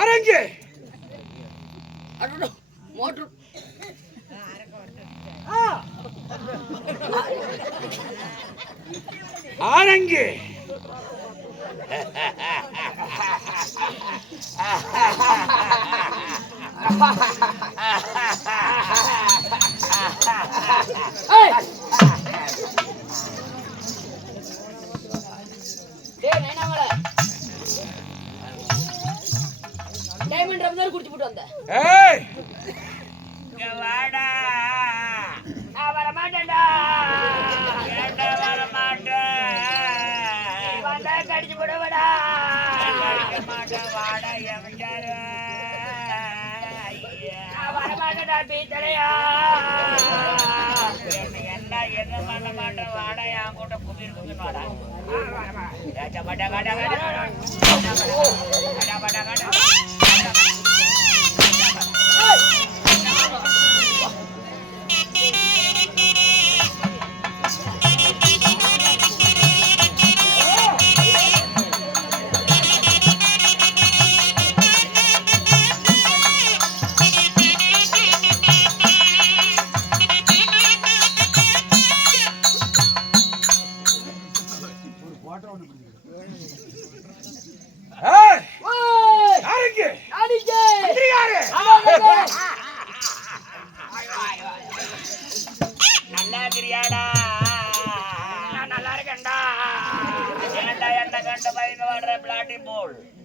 அரங்கே motor அரங்கே குடிச்சு போட்டு வந்த வாடா வரமாட்டேன்டா வந்தா கடிச்சு போடுவடா வாடா எவன்டாரு வரமாட்டேன்டா பீத்தலையா என்ன எது பண்ண மாட்டேன் வாடா என் கூட குதிர் குதிர் வாடா பட்ட கடை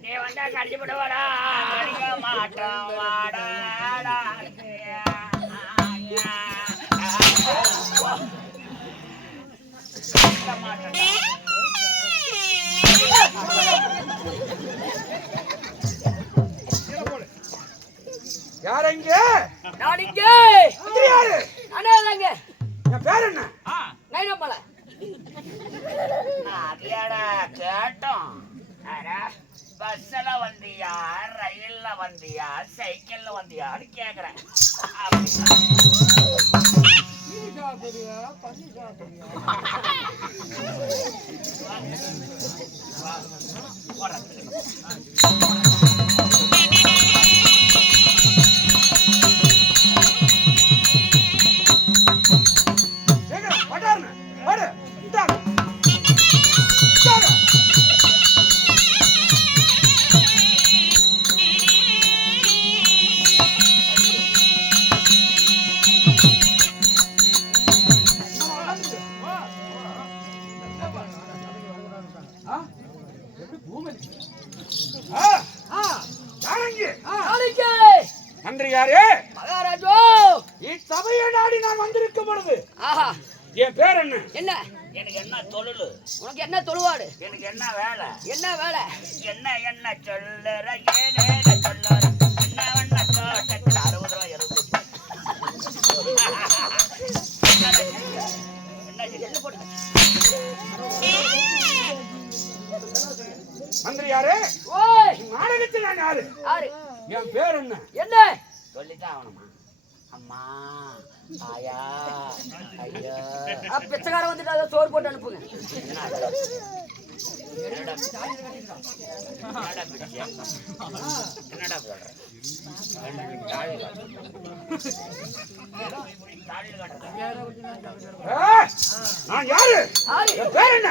நீ வந்தா கடிச்சு போடுவாடா மாட்டோம் வாடா யாரங்க நாளைக்கு யாரு அண்ணாதாங்க என் பேர் என்ன நைனமலை அதையாடா கேட்டோம் பஸ்ல வந்தியா ரயில்ல வந்தியா சைக்கிள்ல வந்தியான்னு கேக்குறேன் மகாராஜோ இச்சபையை நாடி நான் வந்திருக்கும் பொழுது என் பேர் என்ன என்ன எனக்கு என்ன தொழில் உனக்கு என்ன தொழுவாடு எனக்கு என்ன வேலை என்ன வேலை என்ன என்ன சொல்லுற ஏனே சொல்லுற என்ன வண்ண தோட்டத்தில் 60 ரூபாய் 70 மந்திரியாரே ஓய் நாடகத்தில் நான் யாரு என் பேர் என்ன என்ன சொல்லித்தான் ஆகணுமா அம்மா ஆயா ஐயா பிச்சைக்கார வந்துட்டு சோறு போட்டு அனுப்புங்க என்னடா சொல்ற நான் யாரு என் பேர் என்ன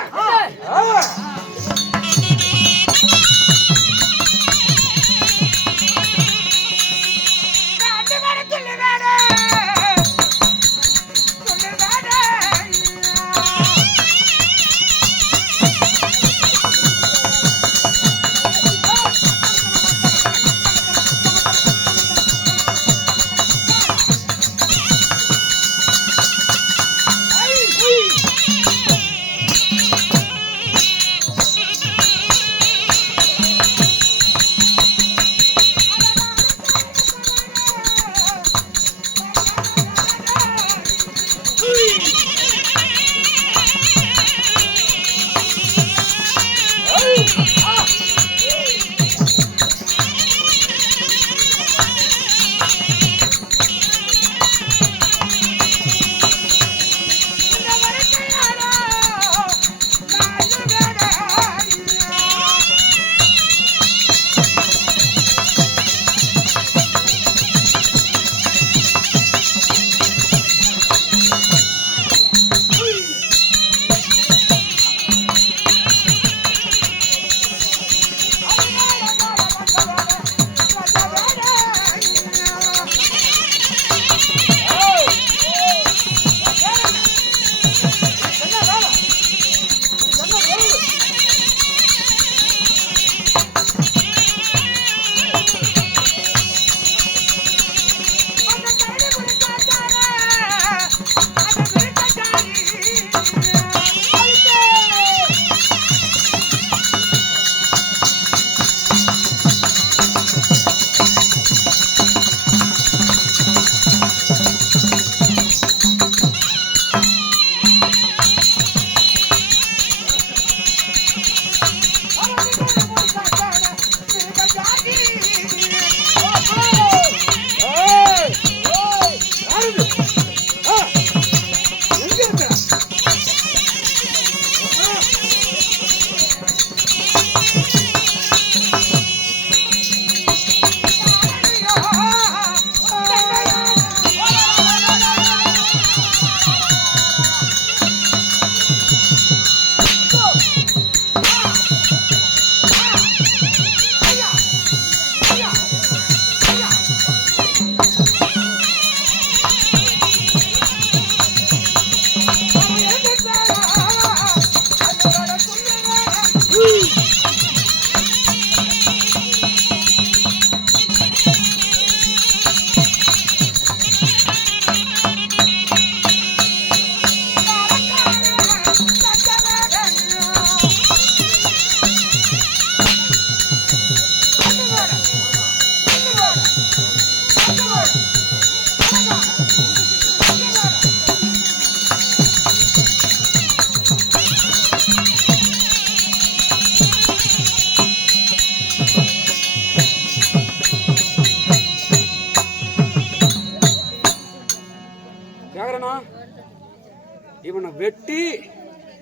வெட்டி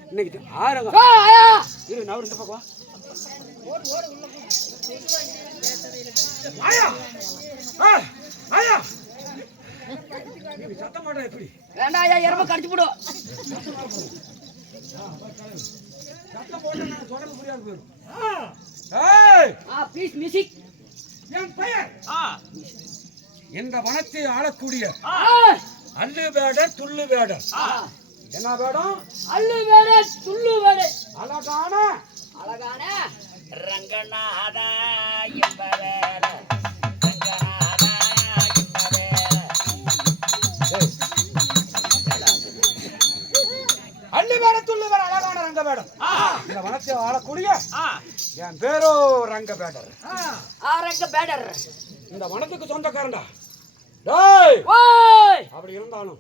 இன்னைக்கு ஆரங்க ஆயா இரு நான் இந்த பக்கம் ஆயா ஆயா நீ சத்தம் போட எப்படி வேண்டாம் ஐயா எரம கடிச்சு போடு சத்தம் போட நான் சொல்றது புரியாது போயிடும் ஏய் ப்ளீஸ் மியூசிக் என் பெயர் இந்த வனத்தை ஆளக்கூடிய அல்லு வேடர் துள்ளு வேடர் என்ன வேடம் அல்லு வேடர் துள்ளு வேடர் அழகான அழகான ரங்கநாதா என்பவர் ரங்கநாதா என்பவர் அல்லு வேட துள்ளு வேட அழகான ரங்க வேடம் இந்த வனத்தை ஆளக்கூடிய என் பேரோ ரங்க வேடர் ரங்க வேடர் இந்த வனத்துக்கு சொந்தக்காரன்டா டேய் ஓய் அப்படி இருந்தாலும்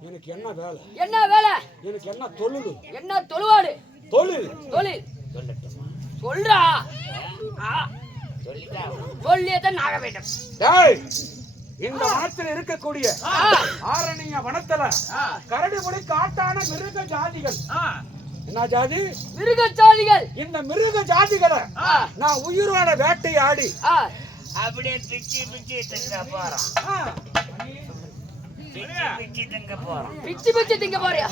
எனக்கு என்ன வேலை என்ன வேலை எனக்கு என்ன தொழில் என்ன தொழுவாடு தொழில் தொழில் சொல்லட்டுமா சொல்றா சொல்லிட்டா சொல்லியதான் நாக வேண்டும் டேய் இந்த வனத்தில் இருக்கக்கூடிய ஆரணிய வனத்துல கரடிபுலி காட்டான மிருக ஜாதிகள் என்ன ஜாதி மிருக ஜாதிகள் இந்த மிருக ஜாதிகளை நான் உயிரோட வேட்டையாடி அப்படியே பிச்சு பிச்சு திங்க போறான் பிச்சு திங்க போறான் பிச்சு பிச்சு திங்க போறியா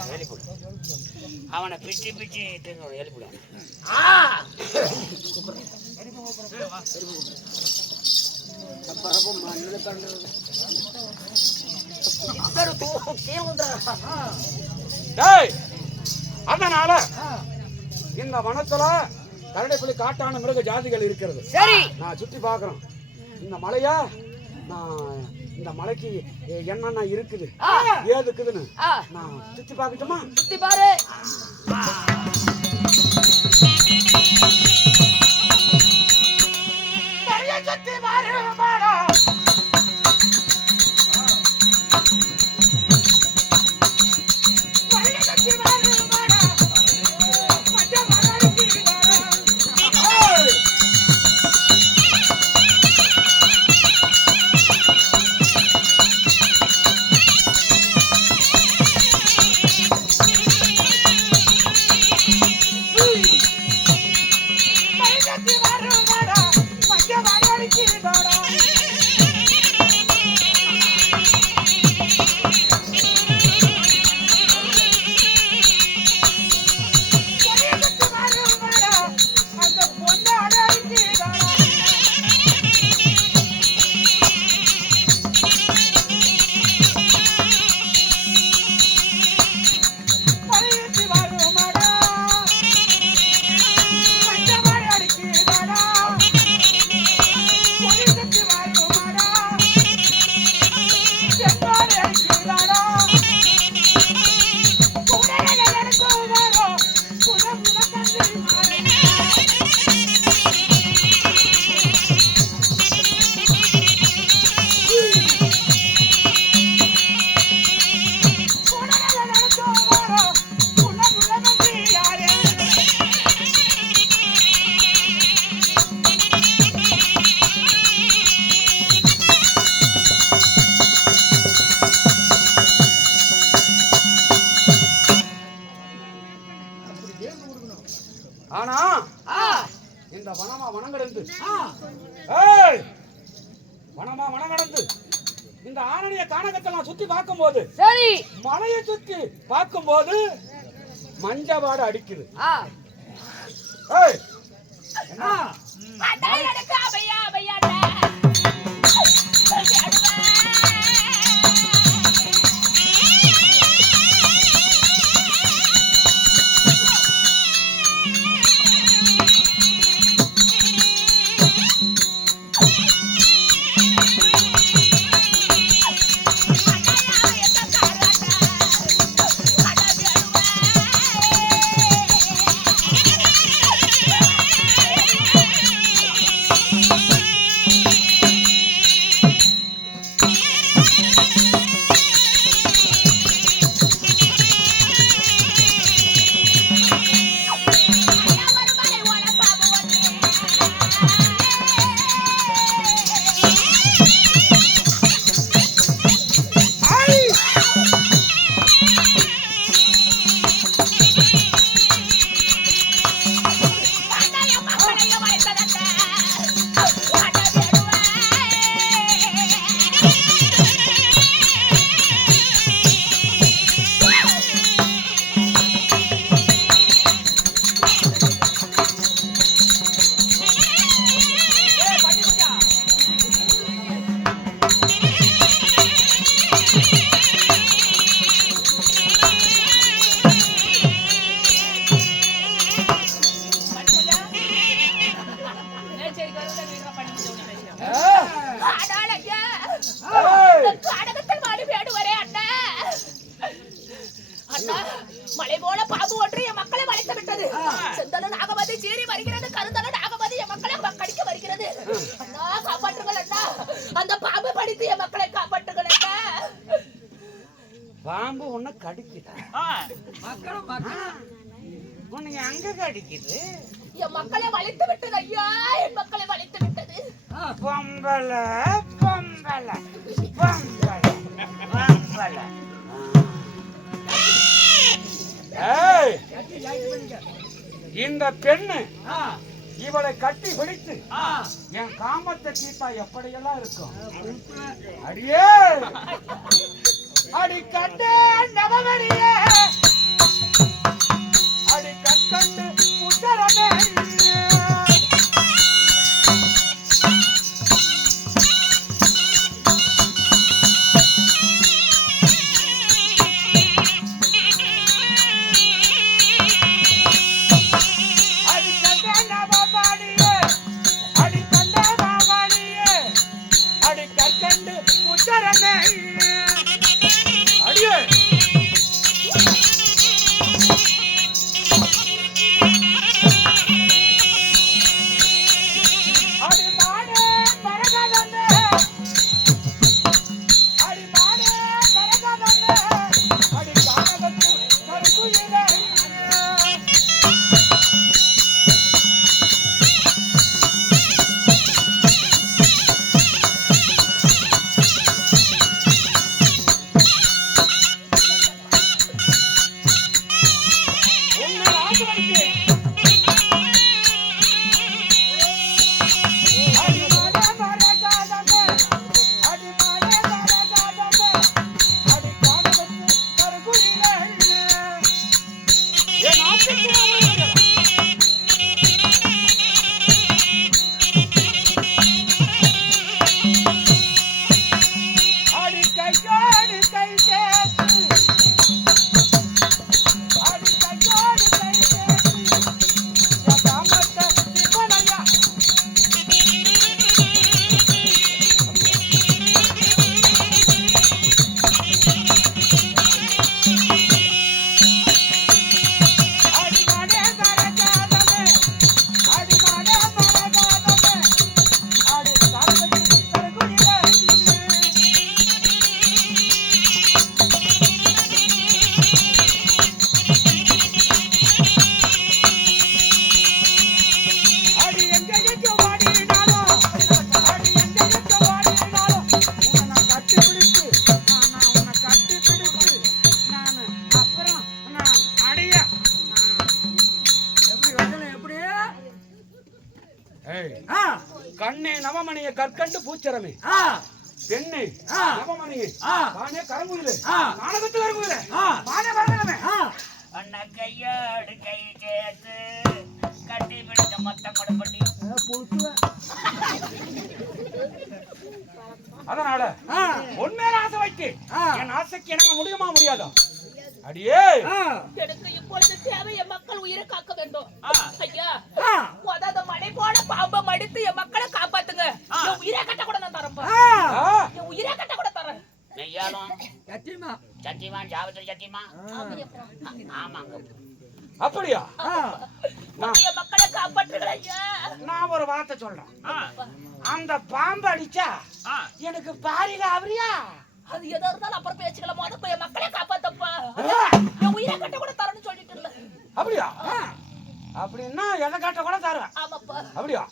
அவனை பிச்சு பிச்சு திங்க எழுப்பிடும் அதனால இந்த வனத்துல கரடிப்புலி காட்டான மிருக ஜாதிகள் இருக்கிறது சரி நான் சுத்தி பாக்குறேன் இந்த மலையா நான் இந்த மலைக்கு என்னென்ன இருக்குது ஏதுக்குதுன்னு நான் சுத்தி பார்க்கட்டுமா சுத்தி பாரு சுத்தி பாரு ஆனா இந்த வனமா வனங்கடந்து வனமா வனங்கடந்து இந்த ஆரணிய காணகத்தை நான் சுத்தி பார்க்கும்போது சரி மலையை சுத்தி பார்க்கும்போது மஞ்சவாடு அடிக்குது மலை போல பாம்பு ஒன்று என் மக்களை வளைத்து விட்டது. செந்தல நாகமதி சீறி வருகிறது, கருந்தல நாகமதி என் மக்களை கடிக்க வருகிறது. அண்ணா காப்பாற்றுங்கள் அண்ணா, அந்த பாம்பு படித்து என் மக்களை காப்பாற்றுங்கள் அண்ணா. பாம்பு ஒண்ணு கடிக்குதா? உனக்கு அங்க கடிக்குது? என் மக்களை வளைத்து விட்டது ஐயா, என் மக்களை வளைத்து விட்டது. பொம்பளை பொம்பளை பொம்பளை பொம்பளை. ஏய், இந்த பெண்ணு இவளை கட்டி பிடித்து என் காமத்தை தீட்டா எப்படியெல்லாம் இருக்கும்? அடியே அடி கண்டே நவமணியே, அடி கற்கண்டு புத்தரமே. கண்ணே நவமணிய கற்கண்டு பூச்சரமே, பெண்ணே நவமணியே தானே கரங்குயிலே, நாடகத்து கரங்குயிலே, தானே வரங்கமே. அண்ணா கையோடு கை சேர்த்து கட்டி பிடிச்ச மொத்தம் கொடுப்பட்டி. அதனால உண்மையில ஆசை வைக்க என் ஆசைக்கு எனக்கு முடியுமா முடியாதா? அடியே, எனக்கு இப்பொழுது தேவை என் மக்கள் உயிரை காக்க வேண்டும். ஐயா, அதாவது மலை போல பாம்பை மடித்து என் மக்களை காப்பாத்துங்க. என் உயிரை கட்ட கூட நான் தரேன், என் உயிரை கட்ட கூட தரேன். நெய்யாலும் சத்தியமா ஜாவத்தில் சத்தியமா? ஆமாங்க. அப்படியா? என் மக்களை காப்பாற்றுங்க ஐயா. நான் ஒரு வார்த்தை சொல்றேன், அந்த பாம்பு அடிச்சா எனக்கு பாரில அவரியா? அது எதா இருந்தாலும் அப்புறம் பேச்சுக்கலாம், போது என் மக்களை காப்பாத்தப்பா, என் உயிரை கட்ட கூட தரேன்னு சொல்லிட்டு இல்ல. அப்படியா? அப்படின்னா எதை கட்ட கூட தருவேன். ஆமாப்பா. அப்படியா?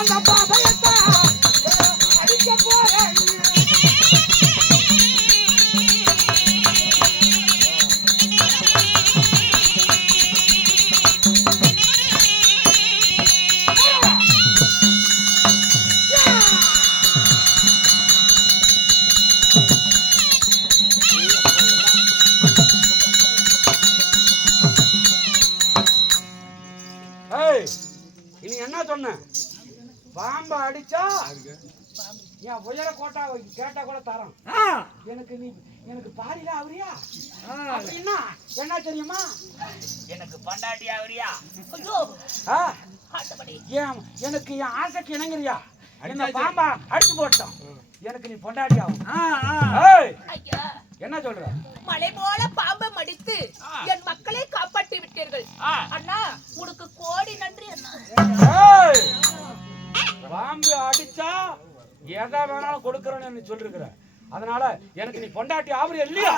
அந்த பாபையத்தா அடிக்க போறேன். இனி என்ன சொன்ன? பாம்பு அடிச்சா என் உயர கோட்டா கேட்டா கூட தரோம். எனக்கு நீ எனக்கு பாரில அவரியா அப்படின்னா என்ன தெரியுமா? எனக்கு பொண்டாட்டி ஆவறியா? ஐயோ ஆ, ஆண்டவனே எனக்கு என் ஆசைக்கு இணங்குறியா? இந்த பாம்பா அடிச்சு போட்டோம். எனக்கு நீ பொண்டாட்டி ஆகும். ஏய், ஐயா என்ன சொல்ற? மலை போல பாம்பை மடித்து என் மக்களை காப்பாற்றி விட்டீர்கள் அண்ணா. உனக்கு கோடி நன்றி அண்ணா. ஏய், பாம்பு அடிச்சா எதை வேணாலும் கொடுக்கறேன்னு நீ சொல்லிருக்கிற. அதனால எனக்கு நீ பொண்டாட்டி ஆவறியா இல்லையா?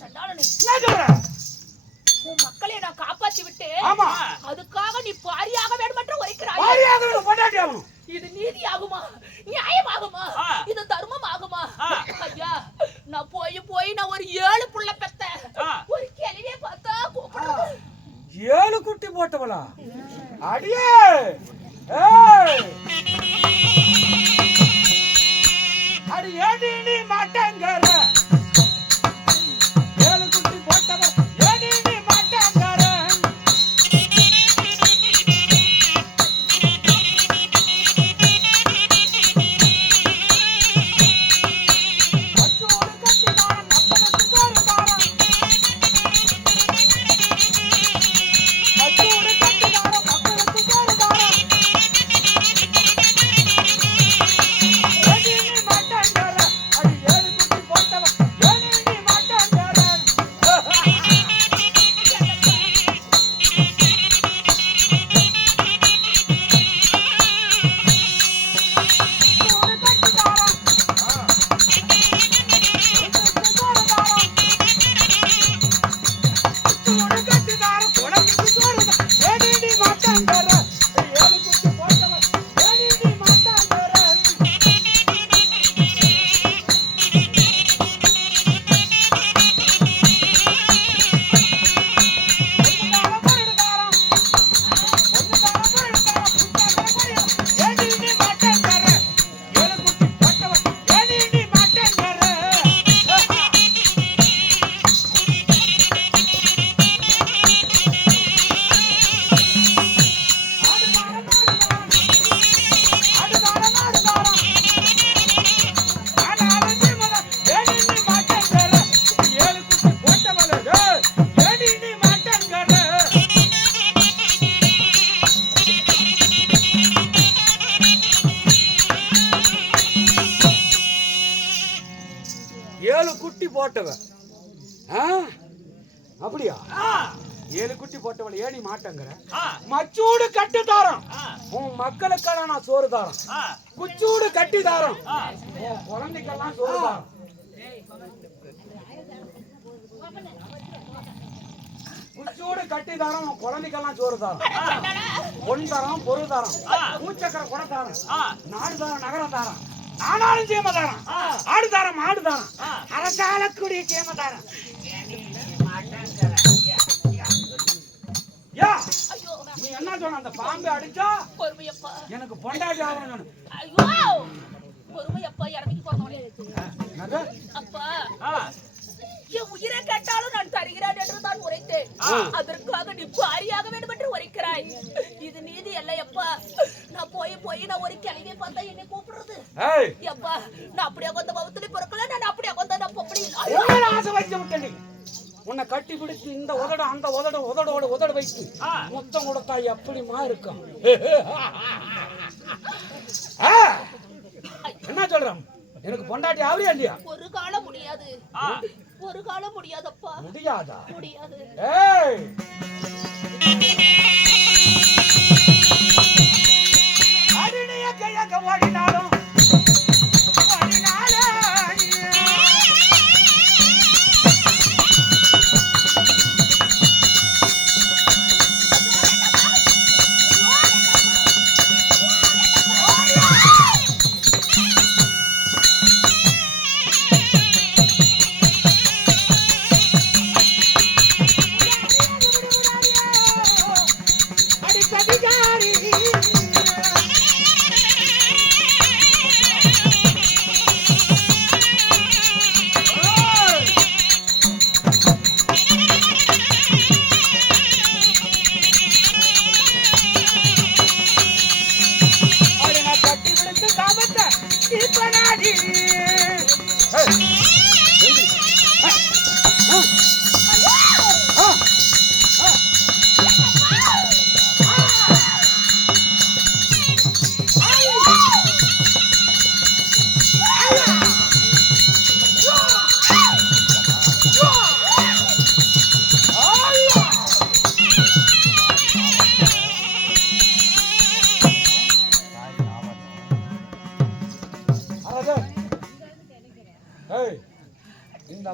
சண்டாளனே, என்ன சொல்ற? உன் மக்களை நான் காப்பாற்றி விட்டேன். ஆமா, அதுக்காக நீ பாரியாக வேண்டும் என்று உரைக்கிறாய். பாரியாக வேணும், பொண்டாட்டி ஆகணும். இது நீதி ஆகுமா? நியாயம் ஆகுமா? இது தர்மம் ஆகுமா? ஐயா நான் போய் நான் ஒரு 7 புள்ள பெத்தேன். ஒரு கேள்வியே பார்த்தா கூப்பிடுறது. 7 குட்டி போட்டவளா? அடியே, ஏய், அடி ஏடி நீ மாட்டேங்கற? 7 குட்டி போட்டவ ஏடி நீ மாட்டேங்கற? அச்சோடு கட்டினான நப்பனத்து காரதாரம், அச்சோடு கட்டினான நப்பனத்து காரதாரம், ஏடி நீ மாட்டேங்கற? அடி 7 குட்டி போட்டவ ஏடி நீ மாட்டேங்கற? குட்டி போட்டவன் அப்படியா? 7 குட்டி போட்டவள் ஏடி மாட்டேங்கிற? மச்சூடு கட்டு தாரம், உன் மக்களுக்கெல்லாம் நான் சோறு தாரம். குச்சூடு கட்டி தாரம், உன் குழந்தைக்கெல்லாம் சோறு தாரம். குச்சூடு கட்டி தாரம், உன் குழந்தைக்கெல்லாம் சோறு தாரம். பொன் தாரம், பொருள் தாரம், பூச்சக்கரை குட தாரம், நாடு தாரம், நகர தாரம், நானாலும் சேமதாரம், ஆடுதாரம், ஆடுதாரம், அரசாலக்கூடிய சேமதாரம். நீ என்ன சொன்ன? அந்த பாம்பு அடிச்சா பொறுமையப்பா, எனக்கு பொண்டாட்டி ஆகணும். ஐயோ பொறுமையப்பா, இறங்கி போறவனே அப்பா. என் உயிரை கேட்டாலும் நான் தருகிறேன் என்று தான் உரைத்தேன். அதற்காக நீ பாரியாக வேண்டும் என்று உரைக்கிறாய். இது நீதி அல்லையப்பா. நான் போய் நான் ஒரு கிளவியை பார்த்தா என்னை கூப்பிடுறது. அப்பா நான் அப்படியே கொண்ட பவத்துல பிறக்கல, நான் அப்படியே கொண்ட நான் பொப்படி ஆசை வைத்து விட்டேன். உன்னை கட்டி பிடிச்சு இந்த உதட அந்த உதடோட உதட வைத்து மொத்தம் கொடுத்தா எப்படிமா இருக்கும்? என்ன சொல்றேன்? எனக்கு பொண்டாட்டி ஆவறியா இல்லையா? ஒரு காலம் முடியாது, ஒரு காலம் முடியாதப்பா. முடியாதா? முடியாது. ஏய், அடினிய கையக ஓடினாலும் ஓடினாலே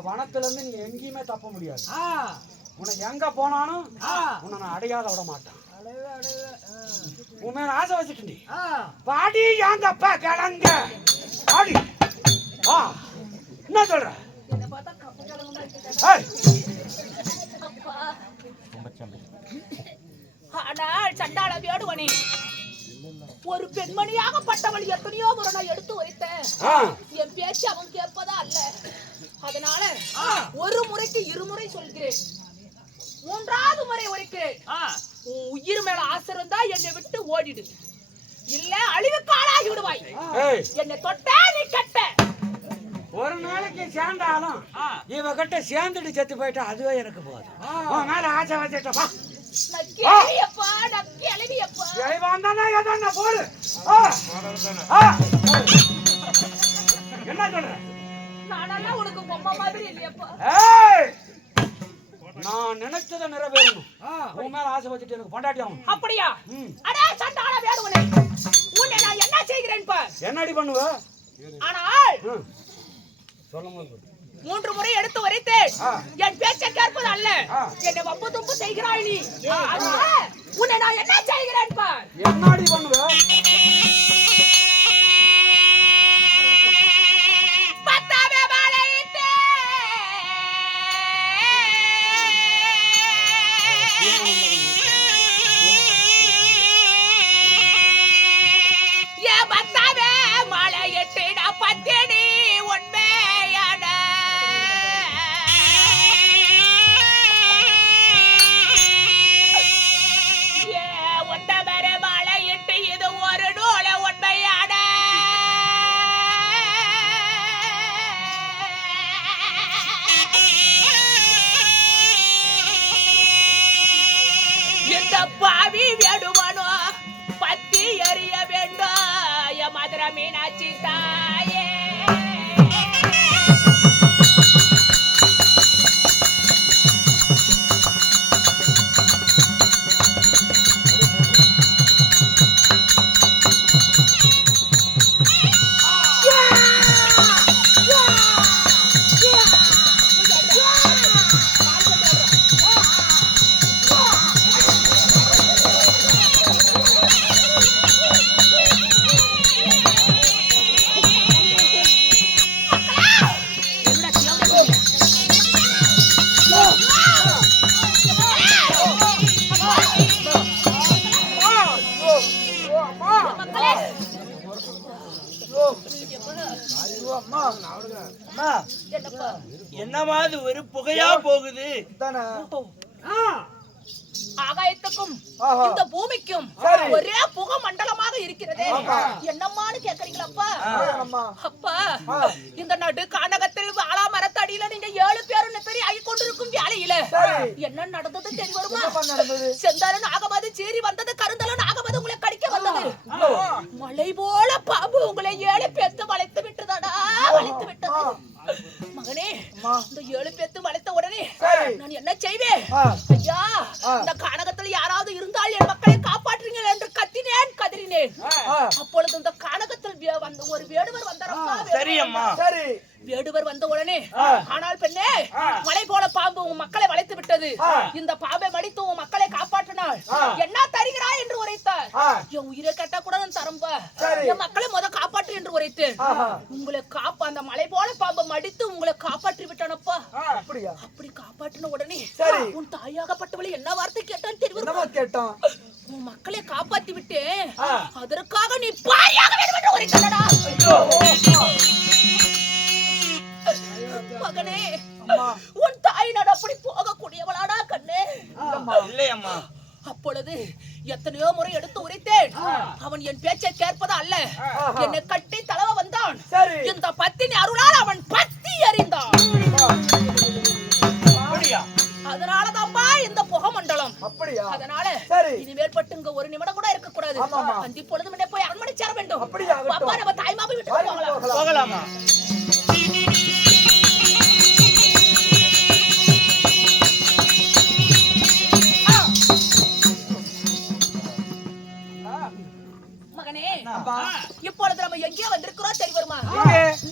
வனத்துல இருந்து நீ எங்கேயுமே தப்ப முடியாது. உனக்கு எங்க போனாலும் உன்னை நான் அடையாத விட மாட்டேன். உன் மேல ஆசை வச்சுட்டு பாடி ஏந்தப்பா கிளங்க பாடி. என்ன சொல்ற? ஆனால் சண்டாள வேடுவனே, ஒரு பெண்மணியாகப்பட்டவள் எத்தனையோ முறை நான் எடுத்து வைத்தேன். என் பேச்சு அவன் கேட்பதா அல்ல. அதனால ஒரு முறைக்கு இருமுறை சொல்கிறேன், மூன்றாவது முறை உரைக்கிறேன். உன் உயிர் மேல ஆசை இருந்தா என்னை விட்டு ஓடிடு, இல்ல அழிவுக்கு ஆளாகி விடுவாய். என்னை தொட்டா நீ கெட்ட. ஒரு நாளைக்கு சேர்ந்தாலும் இவகிட்ட சேர்ந்துட்டு செத்து போயிட்டா அதுவே எனக்கு போதும். உன் மேல ஆசை வச்சுட்டப்பா. என்ன சொல்ற? உனக்கு பொம்மை மாதிரி இல்லையப்பா. நான் நினைச்சதை நிறைவேறணும். உன் மேல ஆசை வச்சுட்டு எனக்கு பொண்டாட்டி ஆகணும். அப்படியா? அடே சண்டாள வேடுவனே, உன்னை நான் என்ன செய்கிறேன் பார். என்னடி பண்ணுவ? ஆனால் சொல்லுங்க. 3 முறை எடுத்து வரைத்தேன், என் பேச்சை கேட்பது அல்ல. என்னை வம்பு தும்பு செய்கிறாய் நீ. உன்னை நான் என்ன செய்கிறேன் பார். என்னடி பண்ணுவ? பத்தாவே மாலையிட்டு பத்தாவே மாலையிட்டு நான் பத்தினி உண்மையான ஒட்டமர மாலையிட்டு இது ஒரு நூல உண்மையான இந்த பாவி வேடுவானோ பத்தி எறிய வேண்டும். என் மதுரை மீனாட்சி தாயே, என்னமாது ஒரு புகையா போகுது. ஆகாயத்துக்கும் இந்த பூமிக்கும் ஒரே புகை மண்டலமாக இருக்கிறது. என்னம்மான்னு கேக்குறீங்களப்பா? அப்பா, இந்த நடு கானகத்தில் வாழா மரத்தடியில நீங்க 7 பேரும் நெத்தரி ஆகி கொண்டிருக்கும் வேலையில என்ன நடந்தது தெரியுமா? செந்தாலும் நாகமது சீறி வந்தது, கருந்தலும் நாகமது உங்களை கடிக்க வந்தது. மலை போல பாம்பு உங்களை 7 பேத்து வளைத்து விட்டுதாடா, வளைத்து விட்டது. மகனே, இந்த 7 பேத்து வளைத்த உடனே நான் என்ன செய்வேன்? ஐயா, இந்த கானகத்தில் யாராவது இருந்தால் என் மக்களை காப்பாற்றுங்கள் என்று கத்தினேன், கதறினேன். அப்பொழுது இந்த கானகத்தில் வந்த ஒரு வேடுவர் வந்தாரப்பா. சரி அம்மா. வேடுவர் வந்த உடனே, ஆனால் பெண்ணே, மலை போல பாம்பு உன் மக்களை வளைத்து விட்டது. இந்த பாம்பை மடித்து உன் மக்களை காப்பாற்றினாள். என்ன தருகிறாய் என்று உரைத்தார். என் உயிரை கட்ட கூட நான் தரம்பா, என் மக்களை காப்பாற்று என்று உரைத்தேன். உங்களை அந்த மலை போல பாம்பை மடித்து உங்களை காப்பாற்றி விட்டானப்பா. அப்படி காப்பாற்றின உடனே உன் தாயாகப்பட்டவளை என்ன வார்த்தை கேட்டான் தெரியுமா? கேட்டான், உன் மக்களை காப்பாற்றி விட்டேன், அதற்காக நீ பாரியாக வேண்டும் என்று உரைத்தாடா. மகனே, உன் தாய் நான் அப்படி போகக்கூடியவளாடா கண்ணே? இல்லையம்மா. அப்பொழுது எத்தனையோ முறை எடுத்து உரைத்தேன், அவன் என் பேச்சை கேட்பதா அல்ல. என்னை கட்டி தலவ வந்தான். இந்த பத்தினி அருளால் அவன் பத்தி எறிந்தான். அதனாலதான்பா இந்த புகை மண்டலம். அதனால இனிமேல் பட்டு இங்க ஒரு நிமிடம் கூட இருக்க கூடாது. அந்தி பொழுது முன்னே போய் அரண்மனை சேர வேண்டும். அப்பா, நம்ம தாய்மாவை விட்டு போகலாமா? மகனே, இப்பொழுது நம்ம எங்கே வந்திருக்கிறோம் தெரியுமா?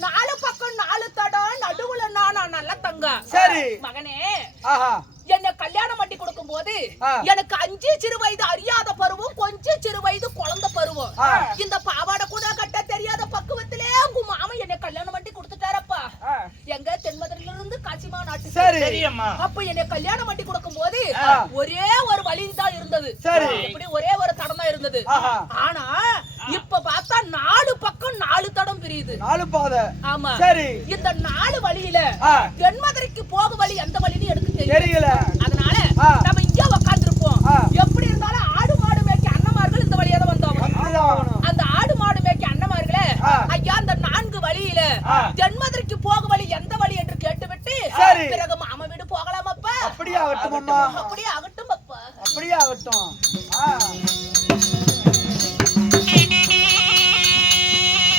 4 பக்கம் 4 தடம், நடுவுல நான் நல்ல தங்கம். சரி. மகனே, ஆஹா. என்ன கல்யாணம் பண்ணி கொடுக்கும் போது ஆ. எனக்கு 5 சிறு வயது அறியாத பருவம், கொஞ்சம் சிறு வயது குழந்தை பருவம். ஆ. இந்த பாவாடை கூட கட்ட தெரியாத பக்குவத்திலே உங்க மாமன் என்ன கல்யாணம் பண்ணி கொடுத்துட்டாரப்பா. எங்க தென்மதுரையில இருந்து காசிமா நாட்டு. சரி. சரியம்மா. அப்ப என்ன கல்யாணம் பண்ணி கொடுக்கும் போது ஆ. ஒரே ஒரு வழி தான் இருந்தது. சரி. இப்படி ஒரே ஒரு தடம் தான் இருந்தது. ஆஹா. ஆனா இப்ப பார்த்தா 4 பக்கம் 4 தடம் பிரியுது. 4 பாதை. ஆமா. சரி. இந்த 4 வழியில ஆ. தென்மதுரைக்கு போக வழி எந்த வழின்னு எனக்கு தெரியல. தெரியல. அதனால ஆ. நம்ம இங்க உட்கார்ந்திருப்போம். ஆ. எப்படி இருந்தாலும் ஆடு மாடு மேய்க்க அண்ணமார்கள் இந்த வழியா தான் வந்தோம். வந்துதான். அந்த ஆடு மாடு மேய்க்க அண்ணமார்களே, ஆ. ஐயா அந்த 4 வழியில ஆ. தென்மதுரைக்கு போக வழி எந்த வழி என்று கேட்டுவிட்டு சரி. பிறகு மாமா வீடு போகலாமப்பா. அப்படியே ஆகட்டும் அம்மா. அப்படியே ஆகட்டும் அப்பா. அப்படியே ஆகட்டும். ஆ.